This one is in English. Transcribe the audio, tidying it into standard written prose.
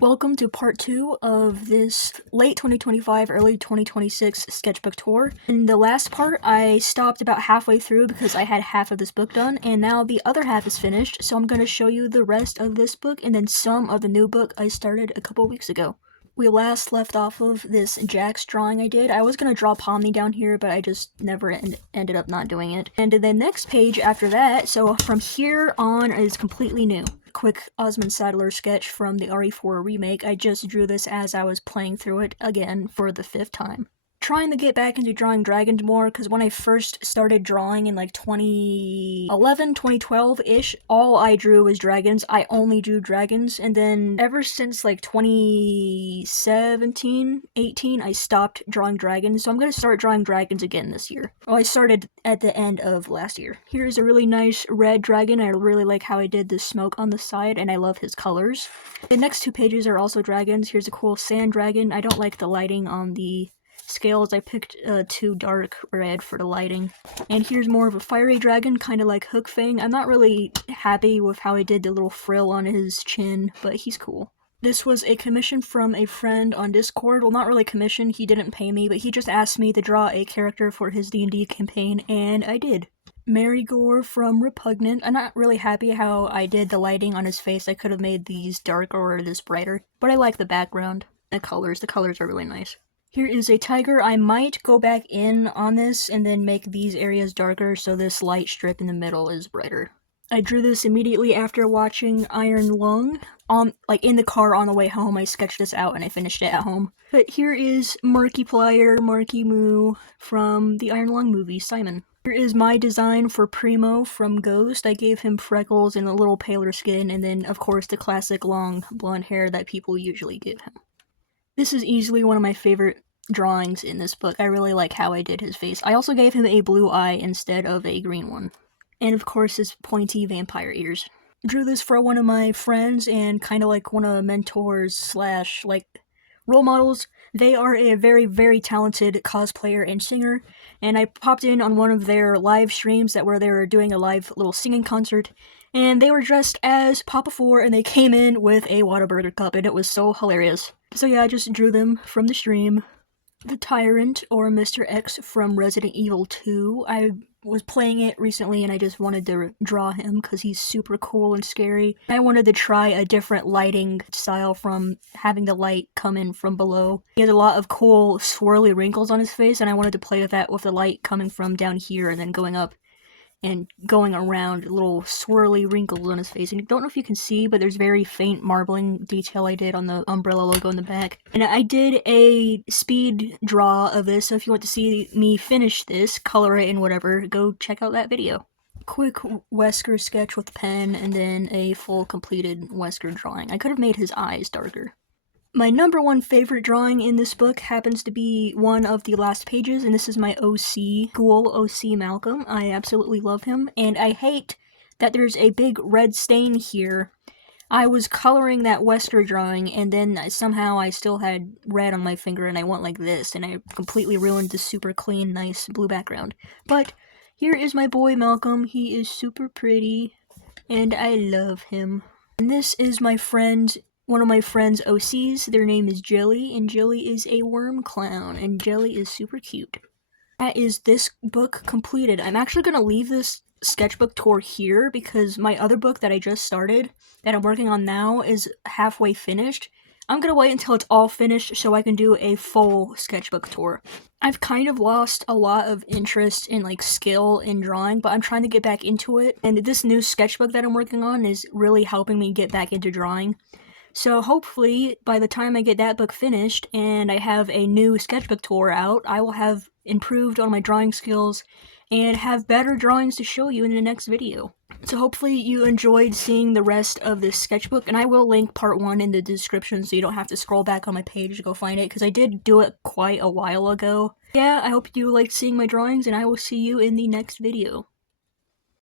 Welcome to part 2 of this late 2025, early 2026 sketchbook tour. In the last part, I stopped about halfway through because I had half of this book done, and now the other half is finished, so I'm going to show you the rest of this book and then some of the new book I started a couple weeks ago. We last left off of this Jack's drawing I did. I was going to draw Pomni down here, but I just never ended up not doing it. And the next page after that, so from here on, is completely new. Quick Osmond Saddler sketch from the RE4 remake. I just drew this as I was playing through it again for the 5th time. Trying to get back into drawing dragons more, because when I first started drawing in like 2011, 2012-ish, all I drew was dragons. I only drew dragons, and then ever since like 2017, 18, I stopped drawing dragons, so I'm going to start drawing dragons again this year. Well, I started at the end of last year. Here's a really nice red dragon. I really like how I did the smoke on the side, and I love his colors. The next 2 pages are also dragons. Here's a cool sand dragon. I don't like the lighting on the scales. I picked too dark red for the lighting. And here's more of a fiery dragon, kind of like Hook Fang. I'm not really happy with how I did the little frill on his chin, but he's cool. This was a commission from a friend on Discord. Well, not really commission, he didn't pay me, but he just asked me to draw a character for his D&D campaign, and I did. Marigore from Repugnant. I'm not really happy how I did the lighting on his face. I could have made these darker or this brighter, but I like the background. The colors are really nice. Here is a tiger. I might go back in on this and then make these areas darker so this light strip in the middle is brighter. I drew this immediately after watching Iron Lung. In the car on the way home, I sketched this out and I finished it at home. But here is Markiplier, Marky Moo from the Iron Lung movie, Simon. Here is my design for Primo from Ghost. I gave him freckles and a little paler skin, and then, of course, the classic long blonde hair that people usually give him. This is easily one of my favorite drawings in this book. I really like how I did his face. I also gave him a blue eye instead of a green one. And of course his pointy vampire ears. Drew this for one of my friends and kind of like one of the mentors slash like role models. They are a very, very talented cosplayer and singer, and I popped in on one of their live streams where they were doing a live little singing concert, and they were dressed as Papa 4 and they came in with a Whataburger cup, and it was so hilarious. So yeah, I just drew them from the stream. The Tyrant, or Mr. X from Resident Evil 2. I was playing it recently and I just wanted to draw him because he's super cool and scary. I wanted to try a different lighting style from having the light come in from below. He has a lot of cool swirly wrinkles on his face, and I wanted to play with that with the light coming from down here and then going up and going around, little swirly wrinkles on his face. And I don't know if you can see, but there's very faint marbling detail I did on the umbrella logo in the back. And I did a speed draw of this, so if you want to see me finish this, color it and whatever, go check out that video. Quick Wesker sketch with pen, and then a full completed Wesker drawing. I could have made his eyes darker. My number 1 favorite drawing in this book happens to be one of the last pages, and this is my OC, Ghoul OC Malcolm. I absolutely love him, and I hate that there's a big red stain here. I was coloring that Wesker drawing, and then somehow I still had red on my finger, and I went like this, and I completely ruined the super clean, nice blue background. But here is my boy Malcolm. He is super pretty, and I love him. And this is my friend, one of my friends' OCs. Their name is Jelly, and Jelly is a worm clown, and Jelly is super cute. That is this book completed. I'm actually going to leave this sketchbook tour here because my other book that I just started, that I'm working on now, is halfway finished. I'm going to wait until it's all finished so I can do a full sketchbook tour. I've kind of lost a lot of interest in skill in drawing, but I'm trying to get back into it, and this new sketchbook that I'm working on is really helping me get back into drawing. So hopefully, by the time I get that book finished and I have a new sketchbook tour out, I will have improved on my drawing skills and have better drawings to show you in the next video. So hopefully you enjoyed seeing the rest of this sketchbook, and I will link part 1 in the description so you don't have to scroll back on my page to go find it, because I did do it quite a while ago. Yeah, I hope you liked seeing my drawings, and I will see you in the next video.